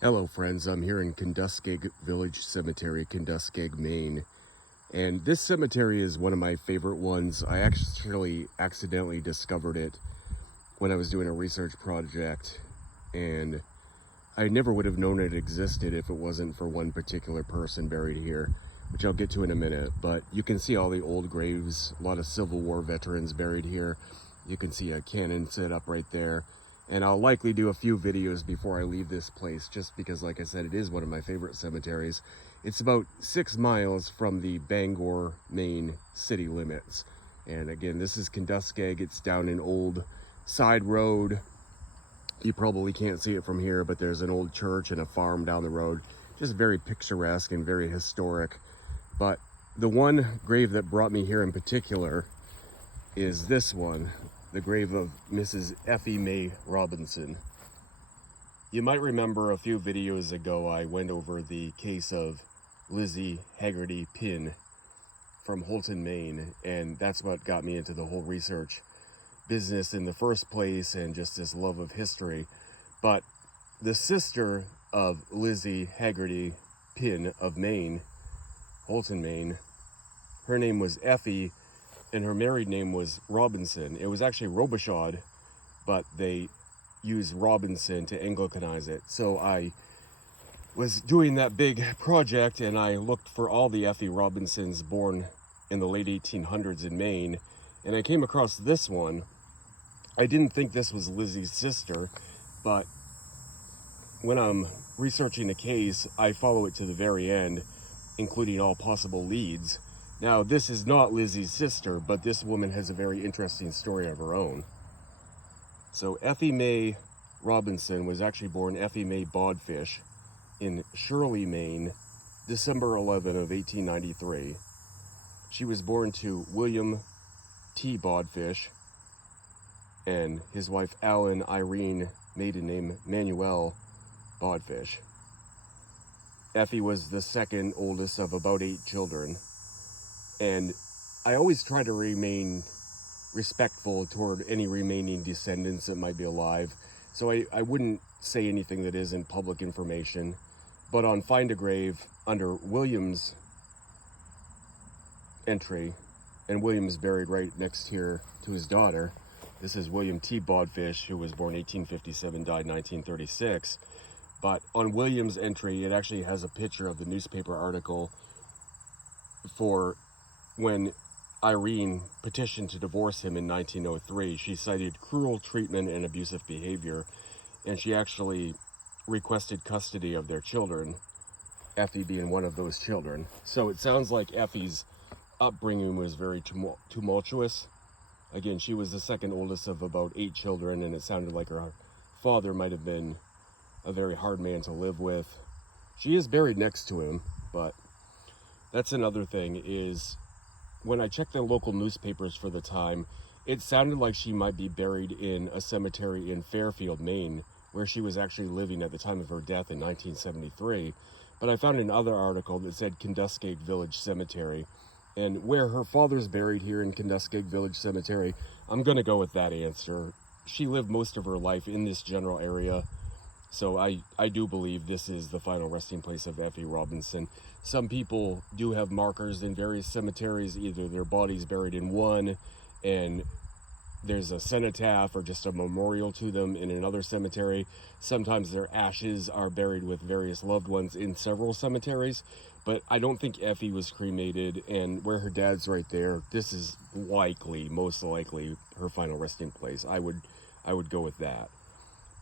Hello friends, I'm here in Kentuskeg Village Cemetery, Kentuskeg, Maine. And this cemetery is one of my favorite ones. I actually accidentally discovered it when I was doing a research project, and I never would have known it existed if it wasn't for one particular person buried here, which I'll get to in a minute. But you can see all the old graves, a lot of Civil War veterans buried here. You can see a cannon set up right there. And I'll likely do a few videos before I leave this place, just because, like I said, it is one of my favorite cemeteries. It's about 6 miles from the Bangor, Maine city limits. And again, this is Kentuskeg. It's down an old side road. You probably can't see it from here, but there's an old church and a farm down the road. Just very picturesque and very historic. But the one grave that brought me here in particular is this one. The grave of Mrs. Effie Mae Robinson. You might remember a few videos ago I went over the case of Lizzie Haggerty Pinn from Holton, Maine, and that's what got me into the whole research business in the first place and just this love of history. But the sister of Lizzie Haggerty Pinn of Maine, Holton, Maine, her name was Effie, and her married name was Robinson. It was actually Robichaud, but they used Robinson to Anglicanize it. So I was doing that big project, and I looked for all the Effie Robinsons born in the late 1800s in Maine, and I came across this one. I didn't think this was Lizzie's sister, but when I'm researching a case, I follow it to the very end, including all possible leads. Now, this is not Lizzie's sister, but this woman has a very interesting story of her own. So Effie Mae Robinson was actually born Effie Mae Bodfish in Shirley, Maine, December 11 of 1893. She was born to William T. Bodfish and his wife Allen Irene, maiden name Manuel Bodfish. Effie was the second oldest of about 8 children. And I always try to remain respectful toward any remaining descendants that might be alive. So I wouldn't say anything that isn't public information. But on Find a Grave, under William's entry, and William's buried right next here to his daughter. This is William T. Bodfish, who was born 1857, died 1936. But on William's entry, it actually has a picture of the newspaper article for when Irene petitioned to divorce him in 1903. She cited cruel treatment and abusive behavior, and she actually requested custody of their children, Effie being one of those children. So it sounds like Effie's upbringing was very tumultuous. Again, she was the second oldest of about 8 children, and it sounded like her father might have been a very hard man to live with. She is buried next to him, but that's another thing. Is when I checked the local newspapers for the time, it sounded like she might be buried in a cemetery in Fairfield, Maine, where she was actually living at the time of her death in 1973. But I found another article that said Kentuskeg Village Cemetery, and where her father's buried here in Kentuskeg Village Cemetery, I'm going to go with that answer. She lived most of her life in this general area, so I do believe this is the final resting place of Effie Robinson. Some people do have markers in various cemeteries, either their body's buried in one and there's a cenotaph or just a memorial to them in another cemetery. Sometimes their ashes are buried with various loved ones in several cemeteries, but I don't think Effie was cremated, and where her dad's right there, this is likely, most likely, her final resting place. I would go with that.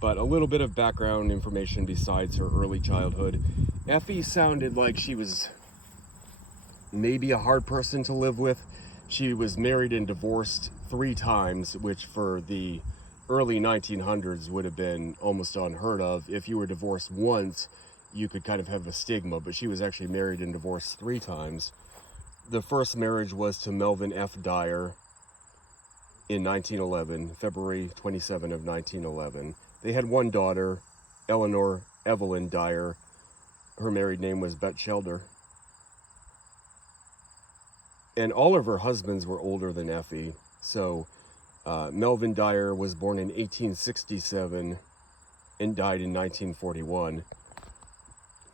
But a little bit of background information besides her early childhood. Effie sounded like she was maybe a hard person to live with. She was married and divorced 3 times, which for the early 1900s would have been almost unheard of. If you were divorced once, you could kind of have a stigma, but she was actually married and divorced 3 times. The first marriage was to Melvin F. Dyer in 1911, February 27 of 1911. They had 1 daughter, Eleanor Evelyn Dyer. Her married name was Batchelder. And all of her husbands were older than Effie. So Melvin Dyer was born in 1867 and died in 1941.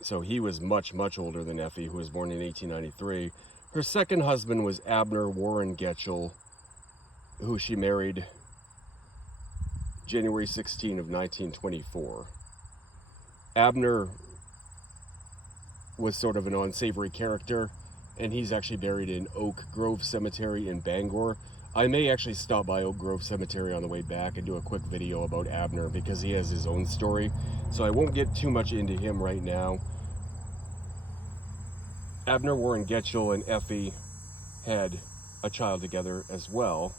So he was much, much older than Effie, who was born in 1893. Her second husband was Abner Warren Getchell, who she married January 16 of 1924. Abner was sort of an unsavory character, and he's actually buried in Oak Grove Cemetery in Bangor. I may actually stop by Oak Grove Cemetery on the way back and do a quick video about Abner, because he has his own story, so I won't get too much into him right now. Abner Warren Getchell and Effie had a child together as well,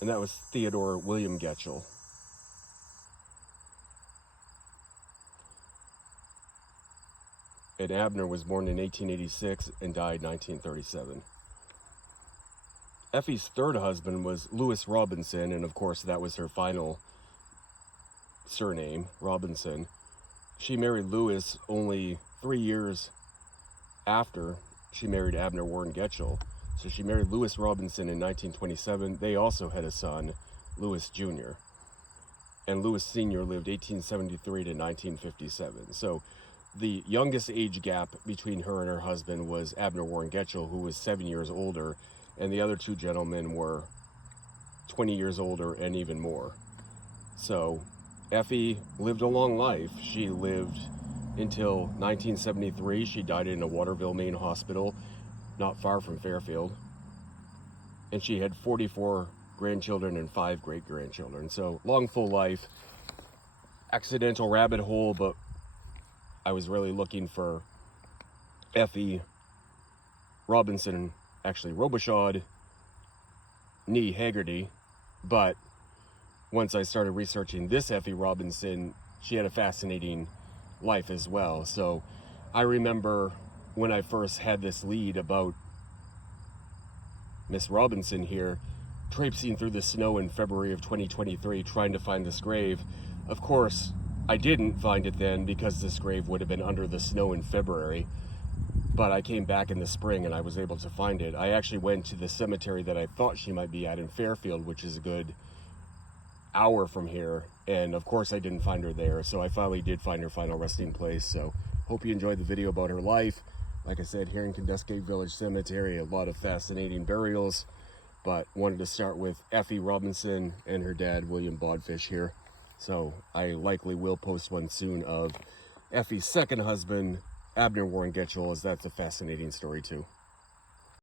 and that was Theodore William Getchell. And Abner was born in 1886 and died 1937. Effie's third husband was Lewis Robinson, and of course that was her final surname, Robinson. She married Lewis only 3 years after she married Abner Warren Getchell. So she married Lewis Robinson in 1927. They also had a son, Lewis Jr. And Lewis Sr. lived 1873 to 1957. So the youngest age gap between her and her husband was Abner Warren Getchell, who was 7 years older, and the other two gentlemen were 20 years older and even more. So Effie lived a long life. She lived until 1973. She died in a Waterville, Maine hospital, not far from Fairfield. And she had 44 grandchildren and 5 great-grandchildren. So long, full life. Accidental rabbit hole, but I was really looking for Effie Robinson, actually Robichaud, nee Haggerty, but once I started researching this Effie Robinson, she had a fascinating life as well. So I remember when I first had this lead about Miss Robinson here, traipsing through the snow in February of 2023 trying to find this grave. Of course, I didn't find it then, because this grave would have been under the snow in February, but I came back in the spring and I was able to find it. I actually went to the cemetery that I thought she might be at in Fairfield, which is a good hour from here, and of course I didn't find her there. So I finally did find her final resting place. So hope you enjoyed the video about her life. Like I said, here in Kenduskeag Village Cemetery, a lot of fascinating burials, but wanted to start with Effie Robinson and her dad, William Bodfish, here. So I likely will post one soon of Effie's second husband, Abner Warren Getchell, as that's a fascinating story too.